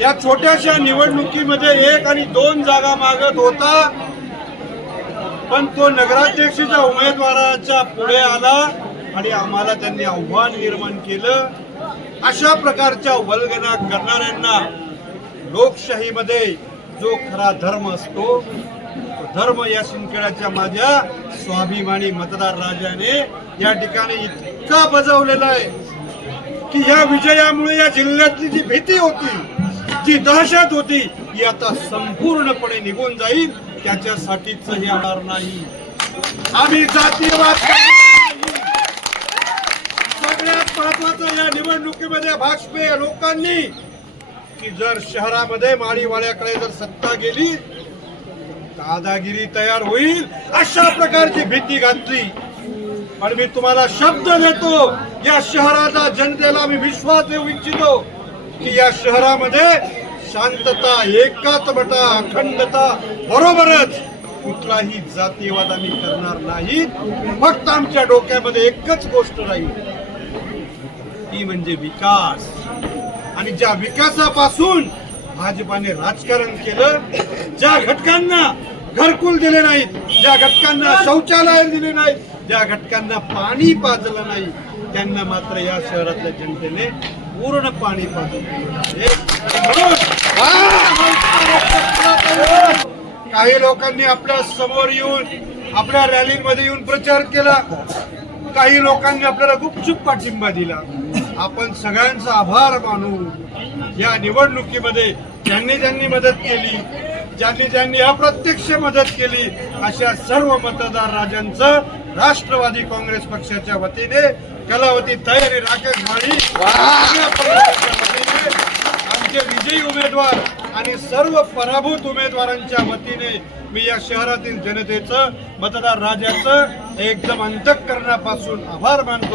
या छोट्याशा निवडणुकीमध्ये एक आणि दोन जागा मागत होता. पण तो नगराध्यक्षाच्या उमेदवाराच्या पुढे आला आणि आम्हाला त्यांनी आव्हान निर्माण केलं. अशा प्रकारच्या वल्गना करणाऱ्यांना लोकशाहीमध्ये जो खरा धर्म असतो तो धर्म या शिंदखेड्याच्या माझ्या स्वाभिमानी मतदार राजाने या ठिकाणी इतका बजावलेला आहे की या विजयामुळे या जिल्ह्यातली जी भीती होती जी दहशत होती ही आता संपूर्णपणे निघून जाईल. त्याच्यासाठीच हे होणार नाही. आम्ही जातीयवाद सगळ्यात महत्वाचं या निवडणुकीमध्ये भाजपे लोकांनी की जर शहरामध्ये माळीवाड्याकडे जर सत्ता गेली दादागिरी तयार होईल अशा प्रकारची भीती घातली. पण मी तुम्हाला शब्द देतो या शहराचा जनतेला मी विश्वास देऊ इच्छितो. की या शहरामध्ये शांतता एकात्मता अखंडता बरोबरच कुठलाही जातीवाद आम्ही करणार नाही. फक्त आमच्या डोक्यामध्ये एकच गोष्ट राहील. ती म्हणजे विकास. आणि ज्या विकासापासून भाजपाने राजकारण केलं ज्या घटकांना घरकुल दिले नाहीत ज्या घटकांना शौचालय दिले नाहीत ज्या घटकांना पाणी पाजलं नाही त्यांना मात्र या शहरातल्या जनतेने पूर्ण पाणी पाजलं काही लोकांनी आपल्यासमोर येऊन आपल्या रॅलीमध्ये येऊन प्रचार केला. काही लोकांनी आपल्याला गुपचूप पाठिंबा दिला. आपण सगळ्यांचा आभार मानू. या निवडणुकीमध्ये ज्यांनी ज्यांनी मदत केली ज्यांनी ज्यांनी अप्रत्यक्ष मदत केली अशा सर्व मतदार राजांचं राष्ट्रवादी काँग्रेस पक्षाच्या वतीने कलावती तयारी राकेश माळी. आमचे विजयी उमेदवार आणि सर्व पराभूत उमेदवारांच्या वतीने मी या शहरातील जनतेचं मतदार राजाचं एकदम अंतःकरणापासून आभार मानतो.